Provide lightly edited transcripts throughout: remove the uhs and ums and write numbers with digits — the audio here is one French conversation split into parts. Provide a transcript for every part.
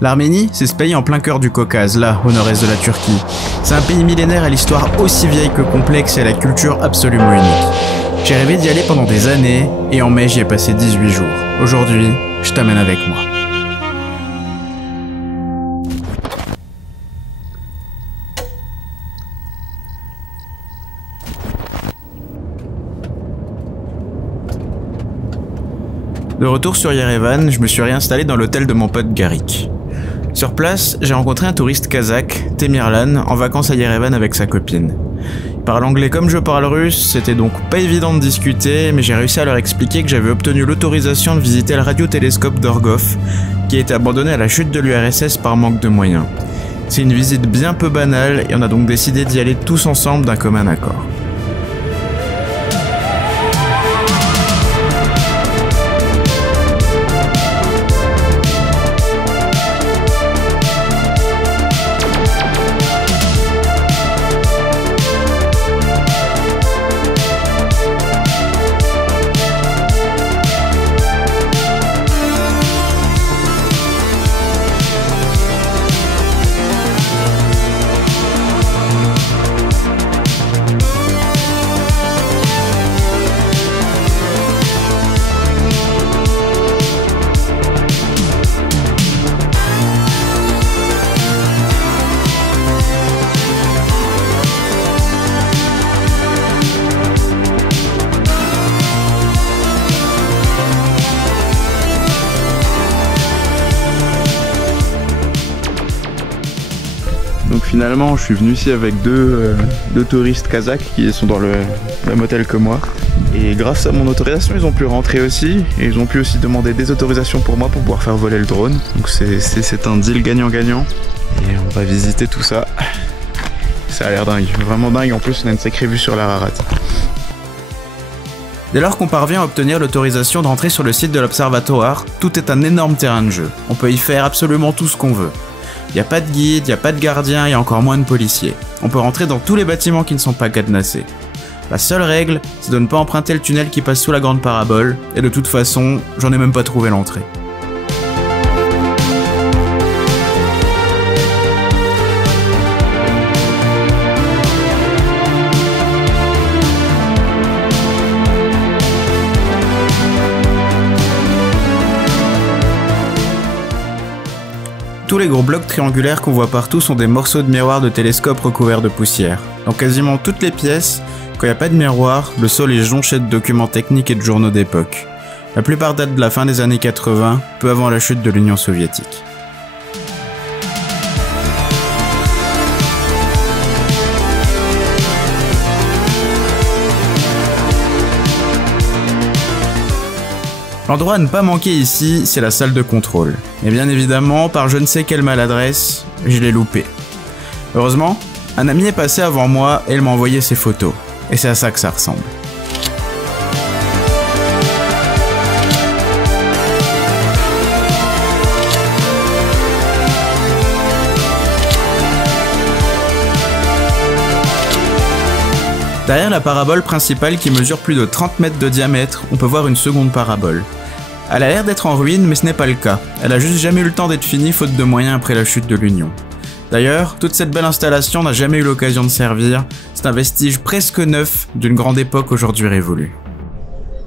L'Arménie, c'est ce pays en plein cœur du Caucase, là, au nord-est de la Turquie. C'est un pays millénaire à l'histoire aussi vieille que complexe et à la culture absolument unique. J'ai rêvé d'y aller pendant des années, et en mai j'y ai passé 18 jours. Aujourd'hui, je t'amène avec moi. De retour sur Yerevan, je me suis réinstallé dans l'hôtel de mon pote Garik. Sur place, j'ai rencontré un touriste kazakh, Temirlan, en vacances à Yerevan avec sa copine. Il parle anglais comme je parle russe, c'était donc pas évident de discuter, mais j'ai réussi à leur expliquer que j'avais obtenu l'autorisation de visiter le radiotélescope d'Orgov, qui a été abandonné à la chute de l'URSS par manque de moyens. C'est une visite bien peu banale et on a donc décidé d'y aller tous ensemble d'un commun accord. Donc finalement je suis venu ici avec deux touristes kazakhs qui sont dans le même hôtel que moi. Et grâce à mon autorisation ils ont pu rentrer aussi. Et ils ont pu aussi demander des autorisations pour moi pour pouvoir faire voler le drone. Donc c'est un deal gagnant-gagnant. Et on va visiter tout ça. Ça a l'air dingue, vraiment dingue. En plus on a une sacrée vue sur l'Ararat. Dès lors qu'on parvient à obtenir l'autorisation de rentrer sur le site de l'Observatoire, tout est un énorme terrain de jeu. On peut y faire absolument tout ce qu'on veut. Il n'y a pas de guide, il n'y a pas de gardien et encore moins de policiers. On peut rentrer dans tous les bâtiments qui ne sont pas cadenassés. La seule règle, c'est de ne pas emprunter le tunnel qui passe sous la grande parabole, et de toute façon, j'en ai même pas trouvé l'entrée. Tous les gros blocs triangulaires qu'on voit partout sont des morceaux de miroirs de télescope recouverts de poussière. Dans quasiment toutes les pièces, quand il n'y a pas de miroir, le sol est jonché de documents techniques et de journaux d'époque. La plupart datent de la fin des années 80, peu avant la chute de l'Union soviétique. L'endroit à ne pas manquer ici, c'est la salle de contrôle. Et bien évidemment, par je ne sais quelle maladresse, je l'ai loupé. Heureusement, un ami est passé avant moi et il m'a envoyé ses photos. Et c'est à ça que ça ressemble. Derrière la parabole principale qui mesure plus de 30 mètres de diamètre, on peut voir une seconde parabole. Elle a l'air d'être en ruine, mais ce n'est pas le cas. Elle a juste jamais eu le temps d'être finie faute de moyens après la chute de l'Union. D'ailleurs, toute cette belle installation n'a jamais eu l'occasion de servir. C'est un vestige presque neuf d'une grande époque aujourd'hui révolue.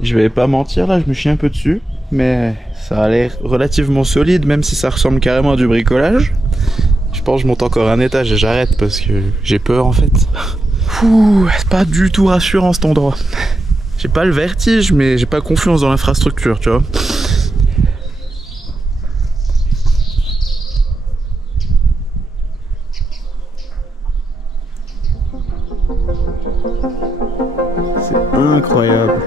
Je vais pas mentir là, je me chie un peu dessus. Mais ça a l'air relativement solide, même si ça ressemble carrément à du bricolage. Je pense que je monte encore un étage et j'arrête parce que j'ai peur en fait. Ouh, c'est pas du tout rassurant cet endroit. J'ai pas le vertige, mais j'ai pas confiance dans l'infrastructure, tu vois. C'est incroyable.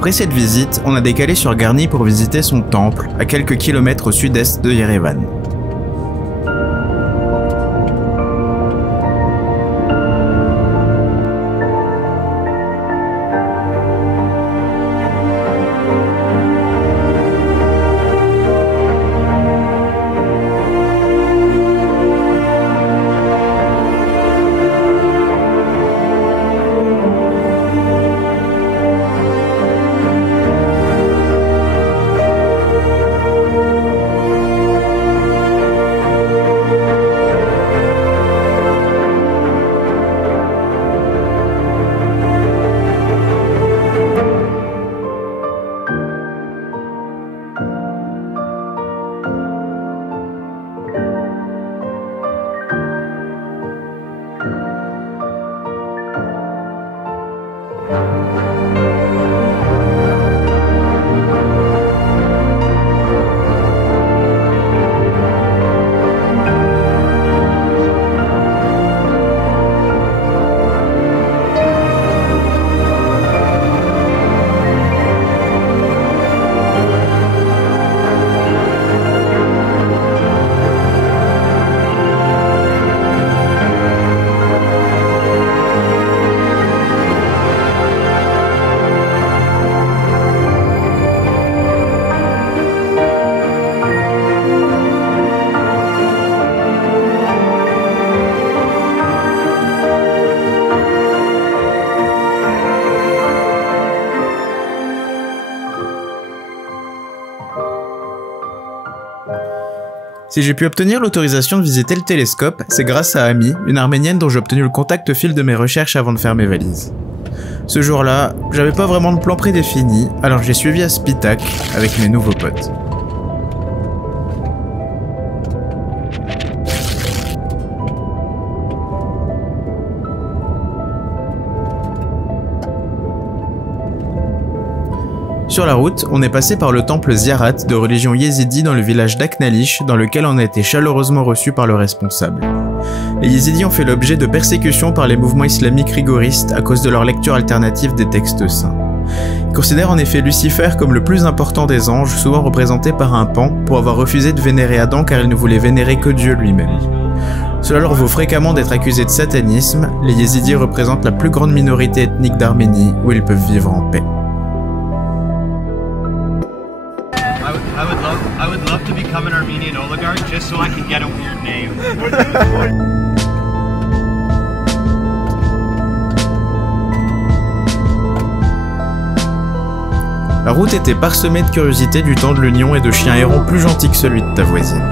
Après cette visite, on a décalé sur Garni pour visiter son temple, à quelques kilomètres au sud-est de Yerevan. Si j'ai pu obtenir l'autorisation de visiter le télescope, c'est grâce à Ami, une Arménienne dont j'ai obtenu le contact au fil de mes recherches avant de faire mes valises. Ce jour-là, j'avais pas vraiment de plan prédéfini, alors j'ai suivi à Spitak avec mes nouveaux potes. Sur la route, on est passé par le temple Ziarat de religion yézidi dans le village d'Aknalish, dans lequel on a été chaleureusement reçu par le responsable. Les yézidis ont fait l'objet de persécutions par les mouvements islamiques rigoristes à cause de leur lecture alternative des textes saints. Ils considèrent en effet Lucifer comme le plus important des anges, souvent représenté par un pan, pour avoir refusé de vénérer Adam car ils ne voulaient vénérer que Dieu lui-même. Cela leur vaut fréquemment d'être accusés de satanisme. Les yézidis représentent la plus grande minorité ethnique d'Arménie, où ils peuvent vivre en paix. I would love to become an Armenian oligarch just so I can get a weird name. La route était parsemée de curiosités du temps de l'Union et de chiens errants plus gentils que celui de ta voisine.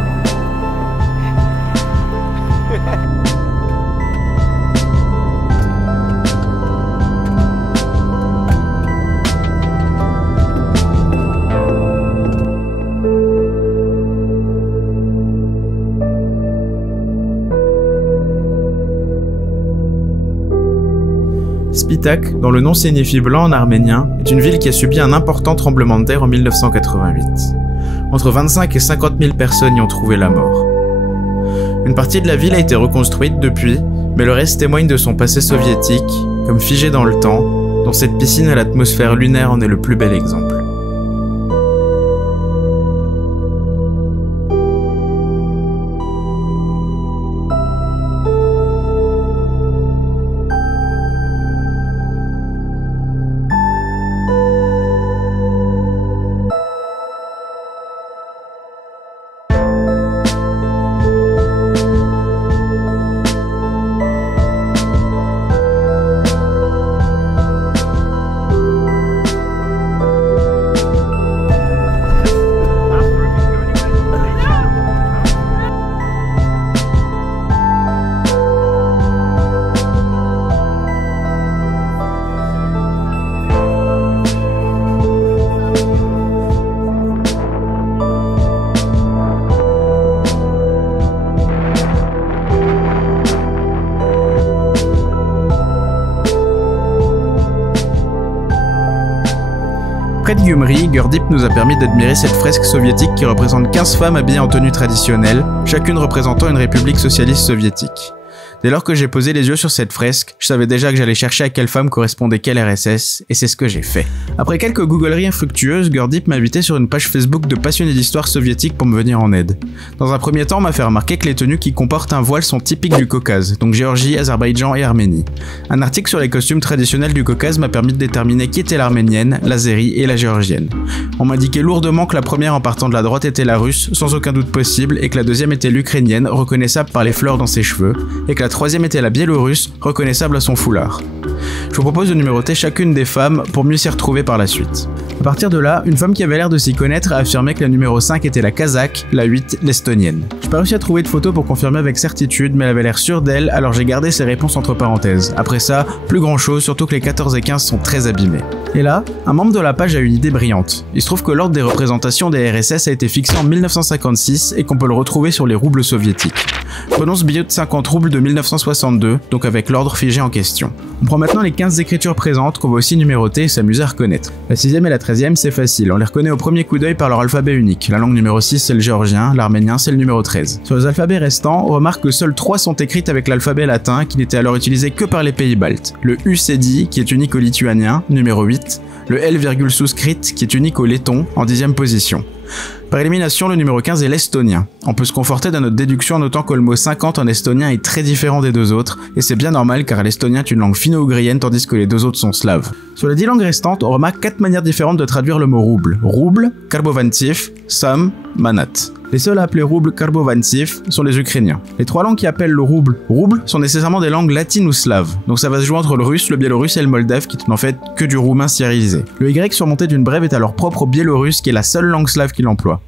Spitak, dont le nom signifie blanc en arménien, est une ville qui a subi un important tremblement de terre en 1988. Entre 25 et 50 000 personnes y ont trouvé la mort. Une partie de la ville a été reconstruite depuis, mais le reste témoigne de son passé soviétique, comme figé dans le temps, dont cette piscine à l'atmosphère lunaire en est le plus bel exemple. Près de Gyumri, Gurdip nous a permis d'admirer cette fresque soviétique qui représente 15 femmes habillées en tenue traditionnelle, chacune représentant une république socialiste soviétique. Dès lors que j'ai posé les yeux sur cette fresque, je savais déjà que j'allais chercher à quelle femme correspondait quelle RSS, et c'est ce que j'ai fait. Après quelques googleries infructueuses, Gurdip m'a invité sur une page Facebook de passionnés d'histoire soviétique pour me venir en aide. Dans un premier temps, on m'a fait remarquer que les tenues qui comportent un voile sont typiques du Caucase, donc Géorgie, Azerbaïdjan et Arménie. Un article sur les costumes traditionnels du Caucase m'a permis de déterminer qui était l'arménienne, l'azérie et la géorgienne. On m'indiquait lourdement que la première en partant de la droite était la russe, sans aucun doute possible, et que la deuxième était l'ukrainienne, reconnaissable par les fleurs dans ses cheveux, et que la troisième était la biélorusse, reconnaissable à son foulard. Je vous propose de numéroter chacune des femmes pour mieux s'y retrouver par la suite. À partir de là, une femme qui avait l'air de s'y connaître a affirmé que la numéro 5 était la kazakh, la 8 l'estonienne. J'ai pas réussi à trouver de photos pour confirmer avec certitude, mais elle avait l'air sûre d'elle, alors j'ai gardé ses réponses entre parenthèses. Après ça, plus grand chose, surtout que les 14 et 15 sont très abîmés. Et là, un membre de la page a une idée brillante. Il se trouve que l'ordre des représentations des RSS a été fixé en 1956 et qu'on peut le retrouver sur les roubles soviétiques. Prenons ce billet de 50 roubles de 1962, donc avec l'ordre figé en question. On prend maintenant les 15 écritures présentes qu'on va aussi numéroter et s'amuser à reconnaître. La 6e et la 13e c'est facile, on les reconnaît au premier coup d'œil par leur alphabet unique. La langue numéro 6 c'est le géorgien, l'arménien c'est le numéro 13. Sur les alphabets restants, on remarque que seules 3 sont écrites avec l'alphabet latin qui n'était alors utilisé que par les pays baltes. Le U c'est dit, qui est unique au lituanien, numéro 8, le L virgule souscrit qui est unique au letton, en 10e position. Par élimination, le numéro 15 est l'estonien. On peut se conforter dans notre déduction en notant que le mot 50 en estonien est très différent des deux autres, et c'est bien normal car l'estonien est une langue finno-ougrienne tandis que les deux autres sont slaves. Sur les 10 langues restantes, on remarque 4 manières différentes de traduire le mot rouble. Rouble, karbovantsiev, sam, manat. Les seuls à appeler rouble karbovantsiev sont les Ukrainiens. Les 3 langues qui appellent le rouble sont nécessairement des langues latines ou slaves, donc ça va se jouer entre le russe, le biélorusse et le moldave qui n'est en fait que du roumain syrilisé. Le Y surmonté d'une brève est alors propre au biélorusse qui est la seule langue slave qui l'emploie.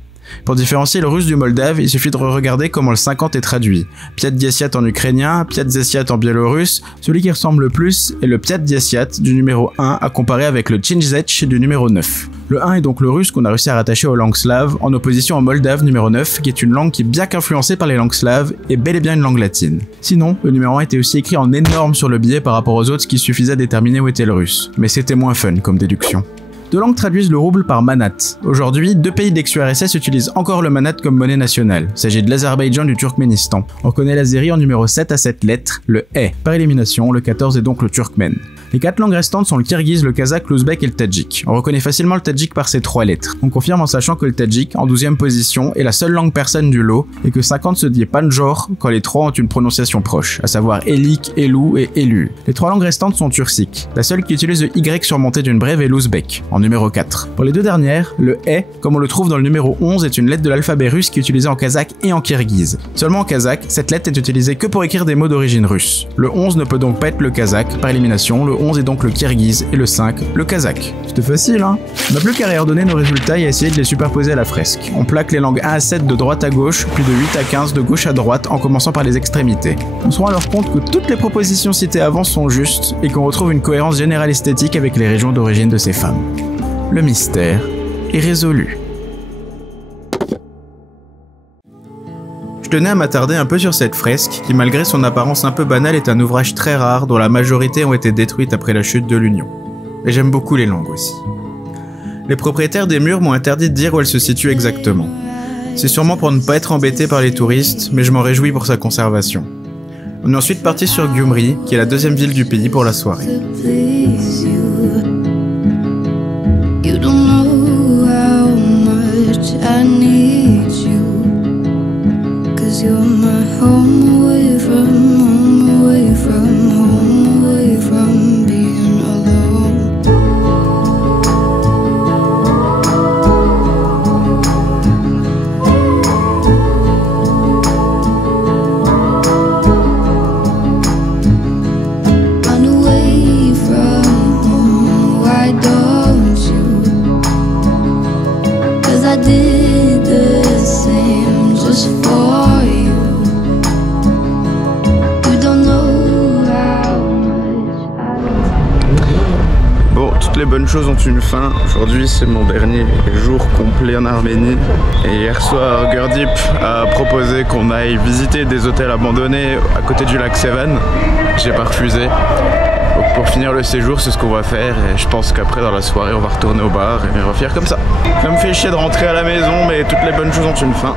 Pour différencier le russe du moldave, il suffit de regarder comment le 50 est traduit. Piat-Diesiat en ukrainien, Piat-Zesiat en biélorusse, celui qui ressemble le plus est le Piat-Diesiat du numéro 1 à comparer avec le Tchinzech du numéro 9. Le 1 est donc le russe qu'on a réussi à rattacher aux langues slaves, en opposition au moldave numéro 9, qui est une langue qui est bien qu'influencée par les langues slaves, et bel et bien une langue latine. Sinon, le numéro 1 était aussi écrit en énorme sur le billet par rapport aux autres, ce qui suffisait à déterminer où était le russe. Mais c'était moins fun comme déduction. 2 langues traduisent le rouble par manat. Aujourd'hui, 2 pays d'ex-URSS utilisent encore le manat comme monnaie nationale. Il s'agit de l'Azerbaïdjan et du Turkménistan. On connaît l'azérie en numéro 7 à 7 lettres, le E. Par élimination, le 14 est donc le turkmène. Les 4 langues restantes sont le kirghize, le kazakh, l'ouzbek et le tadjik. On reconnaît facilement le tadjik par ses 3 lettres. On confirme en sachant que le tadjik, en 12e position, est la seule langue persane du lot, et que 50 se dit panjor quand les 3 ont une prononciation proche, à savoir elik, elou et elu. Les 3 langues restantes sont turciques. La seule qui utilise le Y surmonté d'une brève est l'ouzbek, en numéro 4. Pour les 2 dernières, le E, comme on le trouve dans le numéro 11, est une lettre de l'alphabet russe qui est utilisée en kazakh et en kirghize. Seulement en kazakh, cette lettre est utilisée que pour écrire des mots d'origine russe. Le 11 ne peut donc pas être le kazakh, par élimination, le 11 est donc le kirghize et le 5, le kazakh. C'était facile, hein? On n'a plus qu'à réordonner nos résultats et essayer de les superposer à la fresque. On plaque les langues 1 à 7 de droite à gauche, puis de 8 à 15 de gauche à droite, en commençant par les extrémités. On se rend alors compte que toutes les propositions citées avant sont justes, et qu'on retrouve une cohérence générale esthétique avec les régions d'origine de ces femmes. Le mystère est résolu. Je tenais à m'attarder un peu sur cette fresque, qui malgré son apparence un peu banale est un ouvrage très rare dont la majorité ont été détruites après la chute de l'Union. Et j'aime beaucoup les langues aussi. Les propriétaires des murs m'ont interdit de dire où elle se situe exactement. C'est sûrement pour ne pas être embêté par les touristes, mais je m'en réjouis pour sa conservation. On est ensuite parti sur Gyumri, qui est la 2e ville du pays pour la soirée. You're my home away from home, away from home, away from being alone. Run away from home, why don't you? 'Cause I did the same just for Les bonnes choses ont une fin. Aujourd'hui c'est mon dernier jour complet en Arménie et hier soir Gurdip a proposé qu'on aille visiter des hôtels abandonnés à côté du lac Sevan. J'ai pas refusé. Donc pour finir le séjour c'est ce qu'on va faire et je pense qu'après dans la soirée on va retourner au bar et on va faire comme ça. Ça me fait chier de rentrer à la maison mais toutes les bonnes choses ont une fin.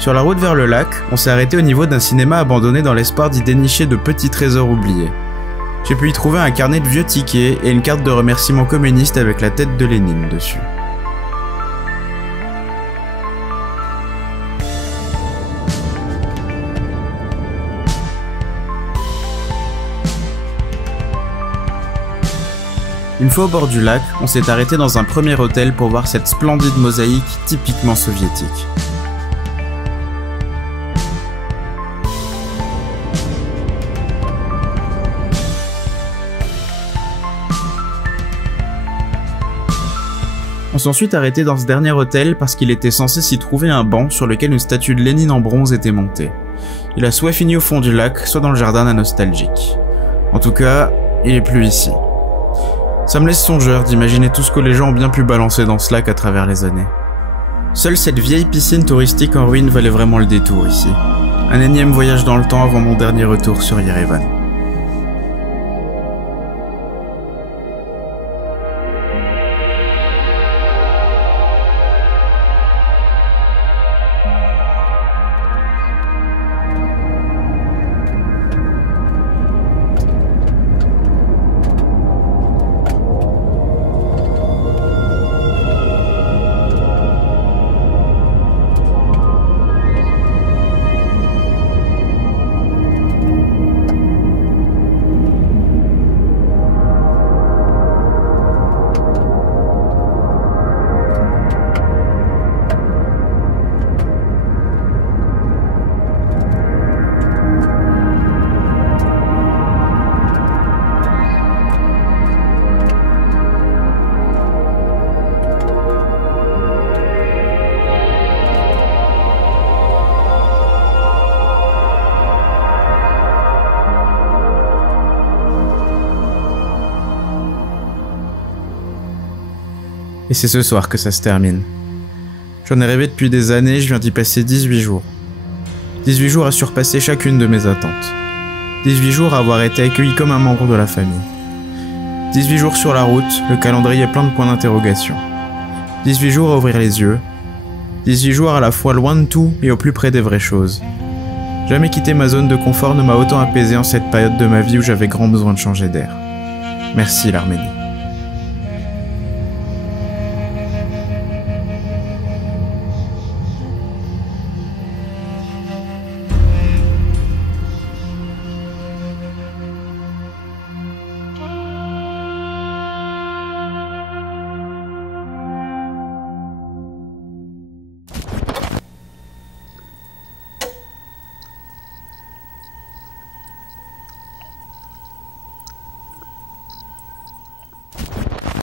Sur la route vers le lac, on s'est arrêté au niveau d'un cinéma abandonné dans l'espoir d'y dénicher de petits trésors oubliés. J'ai pu y trouver un carnet de vieux tickets et une carte de remerciement communiste avec la tête de Lénine dessus. Une fois au bord du lac, on s'est arrêté dans un premier hôtel pour voir cette splendide mosaïque typiquement soviétique. On s'est ensuite arrêté dans ce dernier hôtel parce qu'il était censé s'y trouver un banc sur lequel une statue de Lénine en bronze était montée. Il a soit fini au fond du lac, soit dans le jardin d'un nostalgique. En tout cas, il est plus ici. Ça me laisse songeur d'imaginer tout ce que les gens ont bien pu balancer dans ce lac à travers les années. Seule cette vieille piscine touristique en ruine valait vraiment le détour ici. Un énième voyage dans le temps avant mon dernier retour sur Yerevan. Et c'est ce soir que ça se termine. J'en ai rêvé depuis des années, je viens d'y passer 18 jours. 18 jours à surpasser chacune de mes attentes. 18 jours à avoir été accueilli comme un membre de la famille. 18 jours sur la route, le calendrier plein de points d'interrogation. 18 jours à ouvrir les yeux. 18 jours à la fois loin de tout et au plus près des vraies choses. Jamais quitter ma zone de confort ne m'a autant apaisé en cette période de ma vie où j'avais grand besoin de changer d'air. Merci l'Arménie.